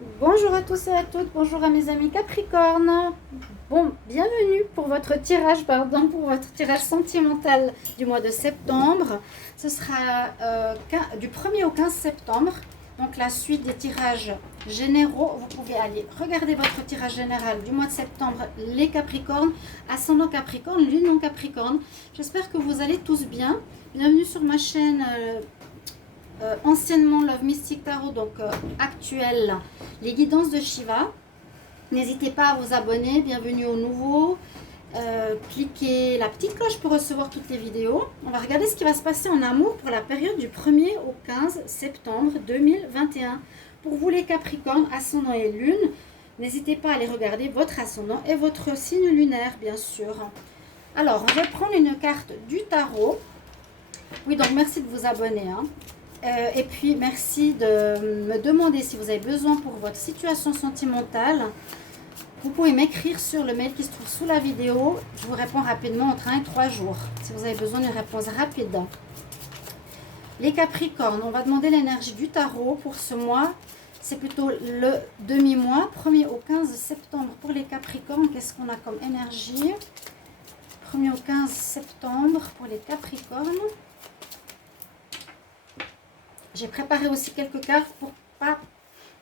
Bonjour à tous et à toutes, bonjour à mes amis Capricorne. Bon, bienvenue pour votre tirage, pour votre tirage sentimental du mois de septembre. Ce sera du 1er au 15 septembre. Donc la suite des tirages généraux, vous pouvez aller regarder votre tirage général du mois de septembre, les Capricornes, ascendant Capricorne, lune en Capricorne. J'espère que vous allez tous bien. Bienvenue sur ma chaîne anciennement Love Mystic Tarot, donc actuelle, les guidances de Shiva. N'hésitez pas à vous abonner, bienvenue aux nouveaux. Cliquez la petite cloche pour recevoir toutes les vidéos. On va regarder ce qui va se passer en amour pour la période du 1er au 15 septembre 2021. Pour vous les Capricornes, ascendant et lune, n'hésitez pas à aller regarder votre ascendant et votre signe lunaire, bien sûr. Alors, on va prendre une carte du tarot. Oui, donc merci de vous abonner. Et puis, merci de me demander si vous avez besoin pour votre situation sentimentale. Vous pouvez m'écrire sur le mail qui se trouve sous la vidéo. Je vous réponds rapidement entre 1 et 3 jours, si vous avez besoin d'une réponse rapide. Les Capricornes, on va demander l'énergie du tarot pour ce mois. C'est plutôt le demi-mois, 1er au 15 septembre pour les Capricornes. Qu'est-ce qu'on a comme énergie? 1er au 15 septembre pour les Capricornes. J'ai préparé aussi quelques cartes pour ne pas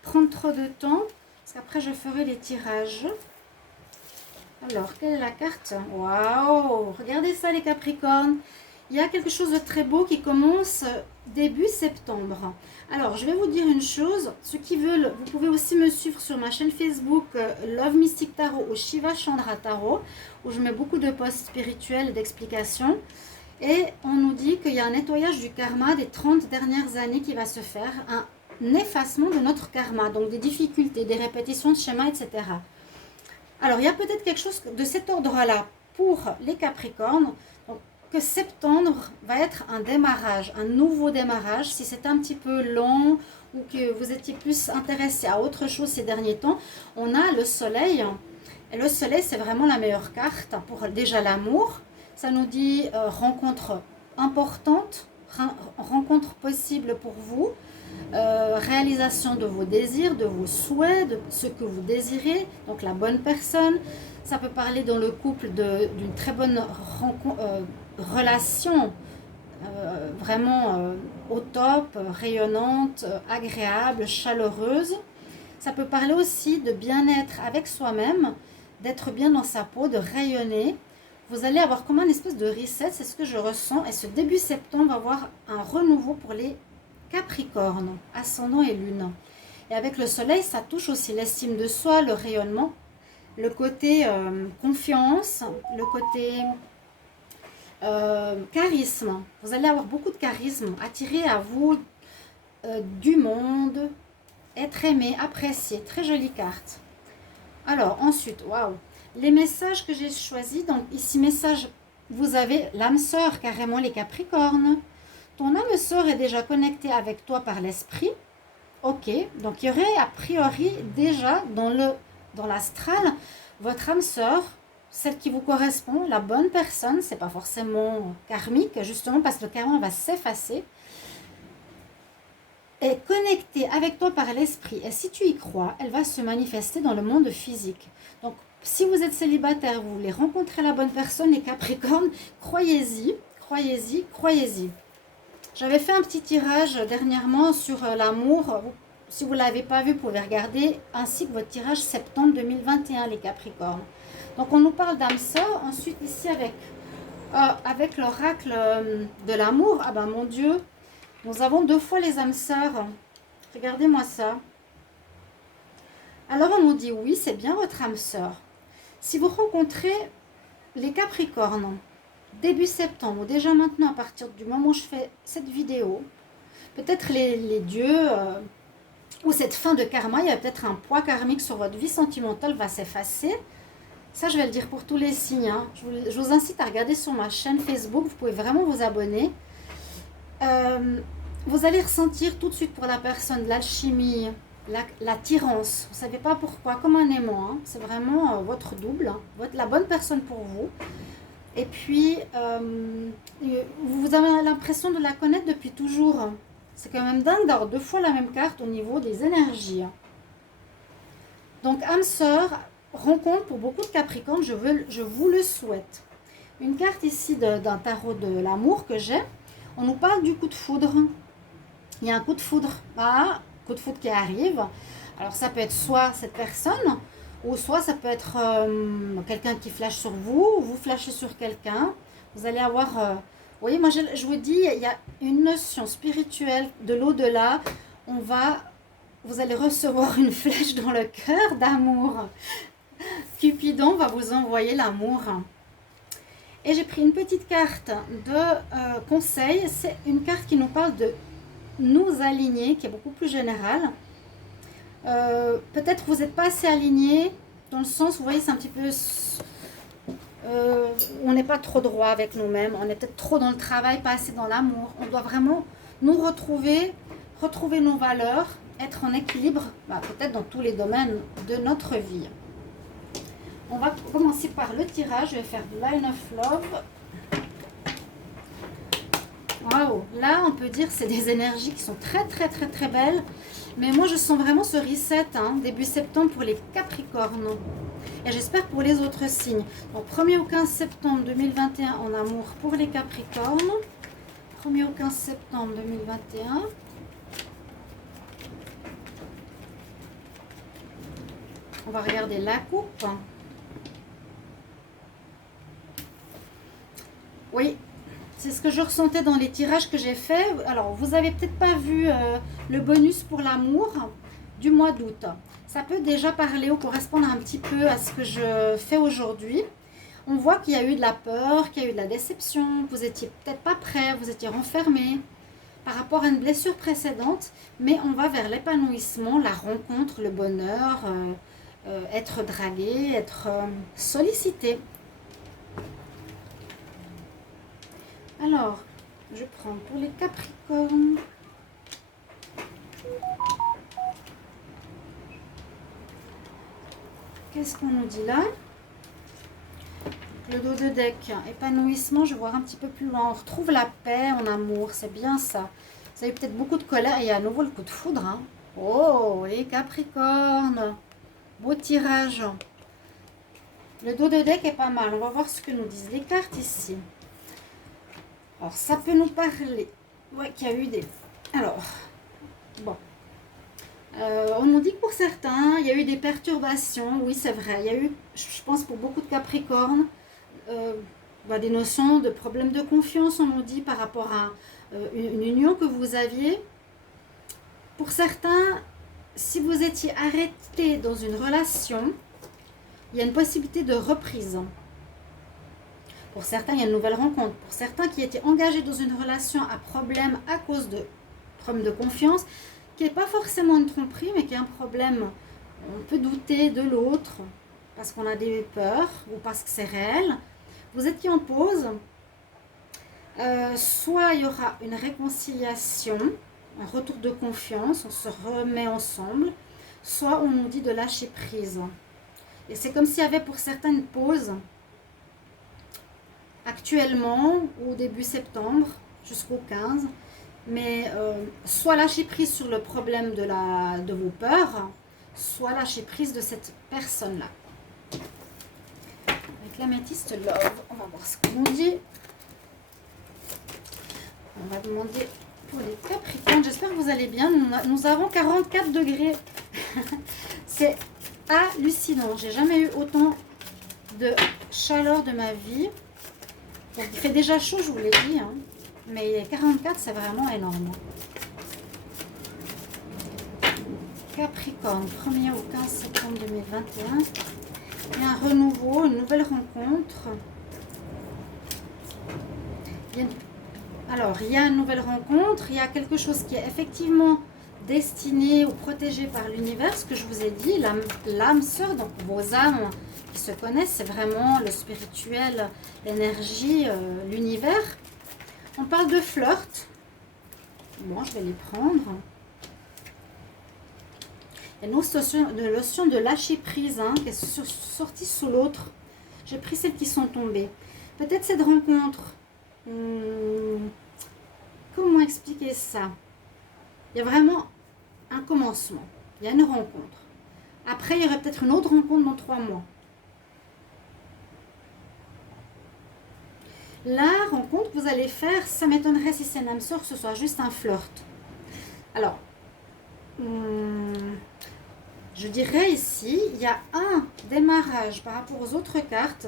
prendre trop de temps, parce qu'après je ferai les tirages. Alors, quelle est la carte? Waouh! Regardez ça les Capricornes. Il y a quelque chose de très beau qui commence début septembre. Alors, je vais vous dire une chose. Ceux qui veulent, vous pouvez aussi me suivre sur ma chaîne Facebook Love Mystic Tarot ou Shiva Chandra Tarot, où je mets beaucoup de posts spirituels et d'explications. Et on nous dit qu'il y a un nettoyage du karma des 30 dernières années qui va se faire, un effacement de notre karma, donc des difficultés, des répétitions de schémas, etc. Alors, il y a peut-être quelque chose de cet ordre-là pour les Capricornes, donc, que septembre va être un démarrage, un nouveau démarrage. Si c'est un petit peu long ou que vous étiez plus intéressé à autre chose ces derniers temps, on a le soleil. Et le soleil, c'est vraiment la meilleure carte pour déjà l'amour. Ça nous dit rencontre importante, rencontre possible pour vous, réalisation de vos désirs, de vos souhaits, de ce que vous désirez, donc la bonne personne. Ça peut parler dans le couple d'une très bonne relation, vraiment au top, rayonnante, agréable, chaleureuse. Ça peut parler aussi de bien-être avec soi-même, d'être bien dans sa peau, de rayonner. Vous allez avoir comme un espèce de reset, c'est ce que je ressens. Et ce début septembre va avoir un renouveau pour les Capricornes, ascendant et lune. Et avec le soleil, ça touche aussi l'estime de soi, le rayonnement, le côté confiance, le côté charisme. Vous allez avoir beaucoup de charisme, attirer à vous du monde, être aimé, apprécié. Très jolie carte. Alors ensuite, waouh, les messages que j'ai choisis. Donc ici, message, vous avez l'âme sœur, carrément les Capricornes. Ton âme sœur est déjà connectée avec toi par l'esprit. Ok, donc il y aurait a priori déjà dans l'astral votre âme sœur, celle qui vous correspond, la bonne personne. C'est pas forcément karmique, justement parce que le karma va s'effacer, est connectée avec toi par l'esprit. Et si tu y crois, elle va se manifester dans le monde physique. Donc si vous êtes célibataire, vous voulez rencontrer la bonne personne, les Capricornes, croyez-y, croyez-y, croyez-y. J'avais fait un petit tirage dernièrement sur l'amour. Si vous ne l'avez pas vu, vous pouvez regarder, ainsi que votre tirage septembre 2021, les Capricornes. Donc on nous parle d'âme sœur. Ensuite ici avec l'oracle de l'amour, ah ben mon Dieu, nous avons 2 fois les âmes sœurs. Regardez-moi ça. Alors on nous dit oui, c'est bien votre âme sœur. Si vous rencontrez les Capricornes début septembre, ou déjà maintenant à partir du moment où je fais cette vidéo, peut-être les dieux ou cette fin de karma, il y a peut-être un poids karmique sur votre vie sentimentale va s'effacer. Ça, je vais le dire pour tous les signes. Je vous incite à regarder sur ma chaîne Facebook, vous pouvez vraiment vous abonner. Vous allez ressentir tout de suite pour la personne l'alchimie, l'attirance. Vous ne savez pas pourquoi, comme un aimant. C'est vraiment votre double, la bonne personne pour vous. Et puis, vous avez l'impression de la connaître depuis toujours. C'est quand même dingue d'avoir 2 fois la même carte au niveau des énergies. Donc, âme sœur, rencontre pour beaucoup de Capricornes, je vous le souhaite. Une carte ici d'un tarot de l'amour que j'ai. On nous parle du coup de foudre. Il y a un coup de foudre. Ah, coup de foudre qui arrive. Alors, ça peut être soit cette personne, ou soit ça peut être quelqu'un qui flash sur vous, ou vous flashez sur quelqu'un. Vous allez avoir... vous voyez, moi, je vous dis, il y a une notion spirituelle de l'au-delà. Vous allez recevoir une flèche dans le cœur d'amour. Cupidon va vous envoyer l'amour. Et j'ai pris une petite carte de conseil. C'est une carte qui nous parle de nous aligner, qui est beaucoup plus générale. Peut-être vous n'êtes pas assez aligné, dans le sens, vous voyez, c'est un petit peu... on n'est pas trop droit avec nous-mêmes, on est peut-être trop dans le travail, pas assez dans l'amour. On doit vraiment nous retrouver nos valeurs, être en équilibre, peut-être dans tous les domaines de notre vie. On va commencer par le tirage. Je vais faire Line of Love. Waouh, là on peut dire que c'est des énergies qui sont très très très très belles. Mais moi je sens vraiment ce reset début septembre pour les Capricornes. Et j'espère pour les autres signes. Donc 1er au 15 septembre 2021 en amour pour les Capricornes. 1er au 15 septembre 2021. On va regarder la coupe. Oui, c'est ce que je ressentais dans les tirages que j'ai fait. Alors, vous avez peut-être pas vu le bonus pour l'amour du mois d'août. Ça peut déjà parler ou correspondre un petit peu à ce que je fais aujourd'hui. On voit qu'il y a eu de la peur, qu'il y a eu de la déception. Vous étiez peut-être pas prêt, vous étiez renfermé par rapport à une blessure précédente. Mais on va vers l'épanouissement, la rencontre, le bonheur, être dragué, être sollicité. Alors, je prends pour les Capricornes. Qu'est-ce qu'on nous dit là? Le dos de deck, épanouissement, je vais voir un petit peu plus loin. On retrouve la paix en amour, c'est bien ça. Vous avez peut-être beaucoup de colère et il y a à nouveau le coup de foudre. Oh, les Capricornes. Beau tirage. Le dos de deck est pas mal. On va voir ce que nous disent les cartes ici. Alors, ça peut nous parler. Ouais, qu'il y a eu des... Alors, bon. On nous dit que pour certains, il y a eu des perturbations. Oui, c'est vrai. Il y a eu, je pense, pour beaucoup de Capricornes, des notions de problèmes de confiance, on nous dit, par rapport à une union que vous aviez. Pour certains, si vous étiez arrêté dans une relation, il y a une possibilité de reprise. Pour certains, il y a une nouvelle rencontre. Pour certains qui étaient engagés dans une relation à problème à cause de problèmes de confiance, qui n'est pas forcément une tromperie, mais qui est un problème, on peut douter de l'autre, parce qu'on a des peurs, ou parce que c'est réel. Vous étiez en pause. Soit il y aura une réconciliation, un retour de confiance, on se remet ensemble. Soit on nous dit de lâcher prise. Et c'est comme s'il y avait pour certains une pause, actuellement, au début septembre, jusqu'au 15, mais soit lâcher prise sur le problème de vos peurs, soit lâcher prise de cette personne-là. Avec l'améthyste Love, on va voir ce qu'on dit. On va demander pour les Capricornes. J'espère que vous allez bien. Nous avons 44 degrés. C'est hallucinant. J'ai jamais eu autant de chaleur de ma vie. Donc, il fait déjà chaud, je vous l'ai dit. Mais 44, c'est vraiment énorme. Capricorne, 1er au 15 septembre 2021. Il y a un renouveau, une nouvelle rencontre. Alors, il y a une nouvelle rencontre. Il y a quelque chose qui est effectivement destiné ou protégé par l'univers. Ce que je vous ai dit, l'âme sœur, donc vos âmes qui se connaissent, c'est vraiment le spirituel, l'énergie, l'univers. On parle de flirt. Bon, je vais les prendre. Il y a une notion de lâcher prise qui est sortie sous l'autre. J'ai pris celles qui sont tombées. Peut-être cette rencontre. Comment expliquer ça? Il y a vraiment un commencement. Il y a une rencontre. Après, il y aurait peut-être une autre rencontre dans 3 mois. La rencontre que vous allez faire, ça m'étonnerait si c'est une âme sœur, que ce soit juste un flirt. Alors, je dirais ici, il y a un démarrage par rapport aux autres cartes,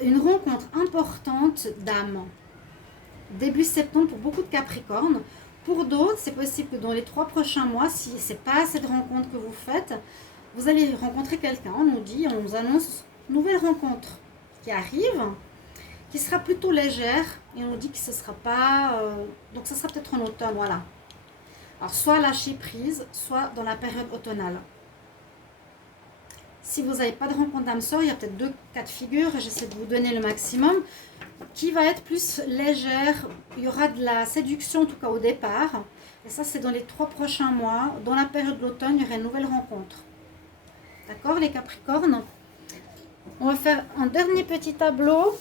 une rencontre importante d'âme. Début septembre pour beaucoup de Capricornes. Pour d'autres, c'est possible que dans les 3 prochains mois, si ce n'est pas assez de rencontres que vous faites, vous allez rencontrer quelqu'un. On nous annonce une nouvelle rencontre qui arrive, qui sera plutôt légère, et on nous dit que ce ne sera pas... donc ça sera peut-être en automne, voilà. Alors soit lâcher prise, soit dans la période automnale. Si vous n'avez pas de rencontre d'âme sœur, il y a peut-être 2 cas de figure, j'essaie de vous donner le maximum, qui va être plus légère. Il y aura de la séduction en tout cas au départ, et ça c'est dans les 3 prochains mois. Dans la période de l'automne, il y aura une nouvelle rencontre. D'accord les Capricornes? On va faire un dernier petit tableau.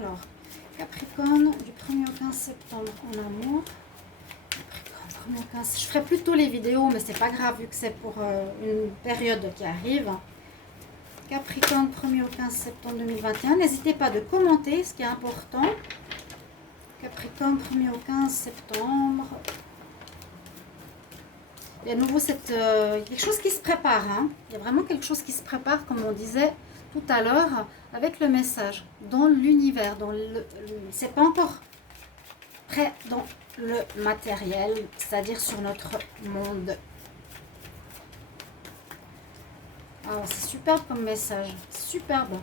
Alors, Capricorne, du 1er au 15 septembre en amour. Capricorne, 1er au 15. Je ferai plutôt les vidéos, mais c'est pas grave vu que c'est pour une période qui arrive. Capricorne, 1er au 15 septembre 2021. N'hésitez pas de commenter, ce qui est important. Capricorne, 1er au 15 septembre. Il y a à nouveau quelque chose qui se prépare. Hein. Il y a vraiment quelque chose qui se prépare, comme on disait tout à l'heure, avec le message. Dans l'univers, c'est pas encore prêt dans le matériel, c'est-à-dire sur notre monde. Alors, c'est superbe comme message. Superbe.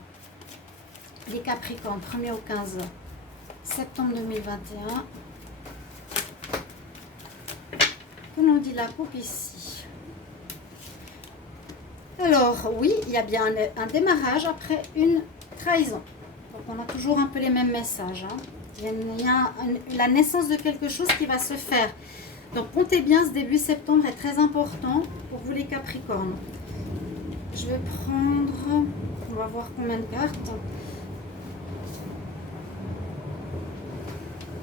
Les Capricornes, 1er au 15 septembre 2021. Que nous dit la coupe ici? Alors, oui, il y a bien un démarrage après une trahison. Donc, on a toujours un peu les mêmes messages. Hein. Il y a la naissance de quelque chose qui va se faire. Donc, comptez bien, ce début septembre est très important pour vous les Capricornes. Je vais prendre... On va voir combien de cartes.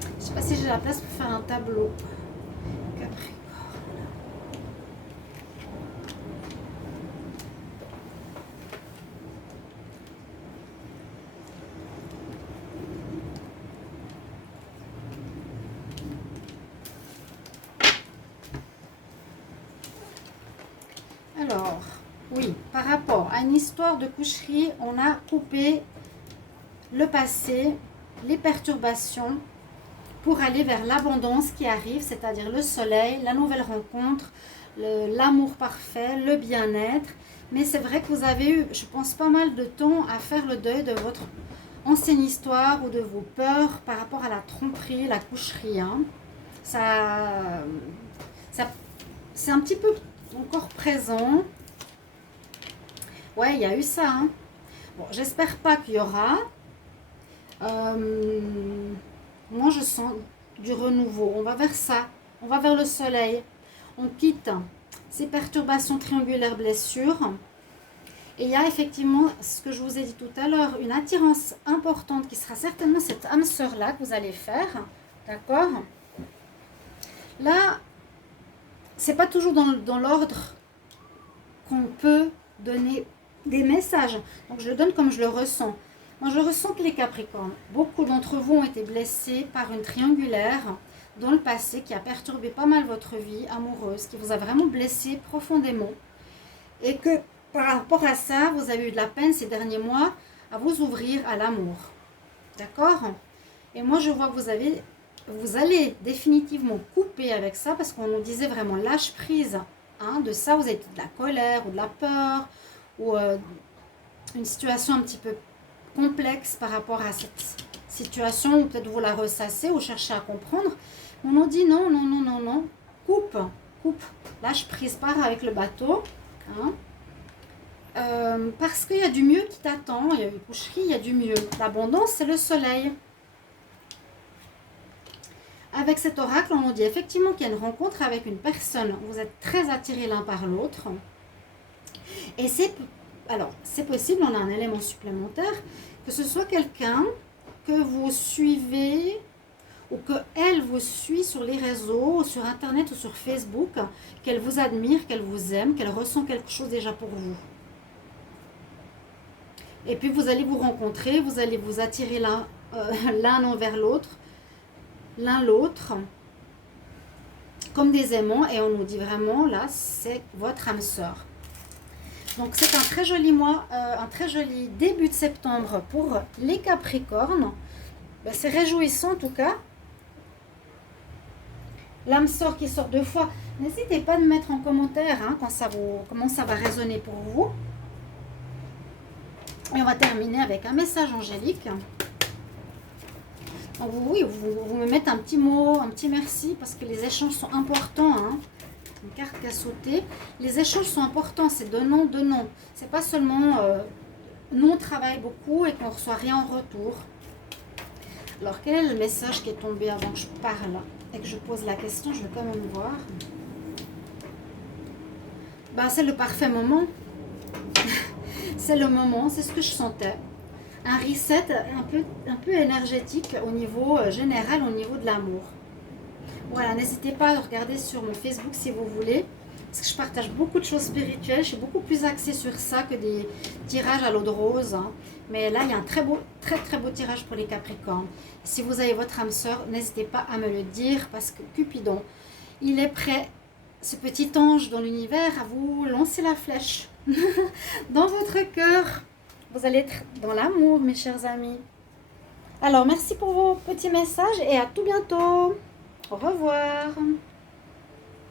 Je ne sais pas si j'ai la place pour faire un tableau. Capricorne. Alors, oui, par rapport à une histoire de coucherie, on a coupé le passé, les perturbations, pour aller vers l'abondance qui arrive, c'est-à-dire le soleil, la nouvelle rencontre, l'amour parfait, le bien-être. Mais c'est vrai que vous avez eu, je pense, pas mal de temps à faire le deuil de votre ancienne histoire ou de vos peurs par rapport à la tromperie, la coucherie. Hein. Ça, c'est un petit peu encore présent. Ouais, il y a eu ça. Hein. Bon, j'espère pas qu'il y aura. Moi, je sens du renouveau. On va vers ça. On va vers le soleil. On quitte ces perturbations triangulaires blessures. Et il y a effectivement, ce que je vous ai dit tout à l'heure, une attirance importante qui sera certainement cette âme sœur-là que vous allez faire. D'accord? Là, c'est pas toujours dans l'ordre qu'on peut donner des messages. Donc, je le donne comme je le ressens. Moi, je ressens que les Capricornes, beaucoup d'entre vous ont été blessés par une triangulaire dans le passé qui a perturbé pas mal votre vie amoureuse, qui vous a vraiment blessé profondément. Et que par rapport à ça, vous avez eu de la peine ces derniers mois à vous ouvrir à l'amour. D'accord? Et moi, je vois que vous allez définitivement couper avec ça parce qu'on nous disait vraiment lâche prise. Hein, de ça, vous avez de la colère ou de la peur ou une situation un petit peu complexe par rapport à cette situation, ou peut-être vous la ressassez ou cherchez à comprendre. On nous dit non, non, non, non, non, coupe, lâche prise, pars avec le bateau, hein. Parce qu'il y a du mieux qui t'attend, il y a une coucherie, il y a du mieux. L'abondance, c'est le soleil. Avec cet oracle, on nous dit effectivement qu'il y a une rencontre avec une personne, vous êtes très attirés l'un par l'autre, et c'est possible, on a un élément supplémentaire, que ce soit quelqu'un que vous suivez ou qu'elle vous suit sur les réseaux, sur Internet ou sur Facebook, qu'elle vous admire, qu'elle vous aime, qu'elle ressent quelque chose déjà pour vous. Et puis vous allez vous rencontrer, vous allez vous attirer l'un envers l'autre, l'un l'autre, comme des aimants, et on nous dit vraiment, là, c'est votre âme sœur. Donc c'est un très joli mois, un très joli début de septembre pour les Capricornes. Ben, c'est réjouissant en tout cas. L'âme sœur qui sort 2 fois. N'hésitez pas à me mettre en commentaire hein, comment ça va résonner pour vous. Et on va terminer avec un message angélique. Donc, oui, vous me mettez un petit mot, un petit merci, parce que les échanges sont importants. Hein. Une carte qui a sauté. Les échanges sont importants, c'est donnant, donnant. C'est pas seulement nous on travaille beaucoup et qu'on ne reçoit rien en retour. Alors, quel est le message qui est tombé avant que je parle et que je pose la question? Je vais quand même voir. Ben, c'est le parfait moment. C'est le moment, c'est ce que je sentais. Un reset un peu énergétique au niveau général, au niveau de l'amour. Voilà, n'hésitez pas à regarder sur mon Facebook si vous voulez. Parce que je partage beaucoup de choses spirituelles. Je suis beaucoup plus axée sur ça que des tirages à l'eau de rose. Hein. Mais là, il y a un très beau tirage pour les Capricornes. Si vous avez votre âme sœur, n'hésitez pas à me le dire. Parce que Cupidon, il est prêt, ce petit ange dans l'univers, à vous lancer la flèche. Dans votre cœur. Vous allez être dans l'amour, mes chers amis. Alors, merci pour vos petits messages et à tout bientôt. Au revoir.